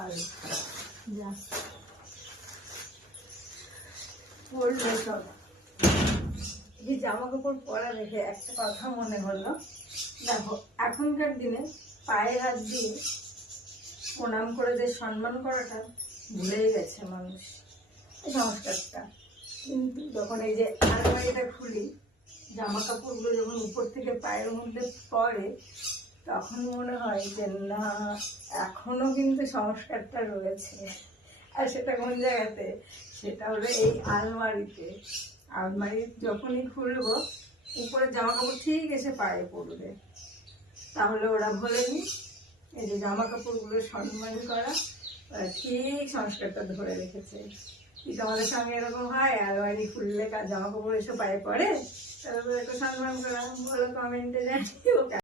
পারবে যা পড়লে সব। এই জামা কাপড় পরা দেখে একটা কথা মনে হলো, দেখো এখনকার দিনে পায়ে হাত দিয়ে প্রণাম করে যে সম্মান করাটা ভুলেই গেছে মানুষ, এই সংস্কারটা। কিন্তু যখন এই যে আলমারিটা খুলি, জামা কাপড়গুলো যখন উপর থেকে পায়ের মধ্যে পড়ে, তখন মনে হয় যে না, এখনো কিন্তু সংস্কারটা রয়েছে। আর সেটা কোন জায়গাতে? সেটা হলো এই আলমারিতে। আলমারি যখনই খুলবো, উপরে জামা কাপড় ঠিক এসে পায়ে পড়বে, তাহলে ওরা বলেনি এই যে জামা কাপড়গুলো সম্মান করা, ওরা ঠিক সংস্কারটা ধরে রেখেছে। কি তোমাদের সঙ্গে এরকম হয়? আলমারি খুললে জামা কাপড় এসে পায়ে পড়ে, তাহলে একটু সম্মান করা, বলো কমেন্টে, জানিও।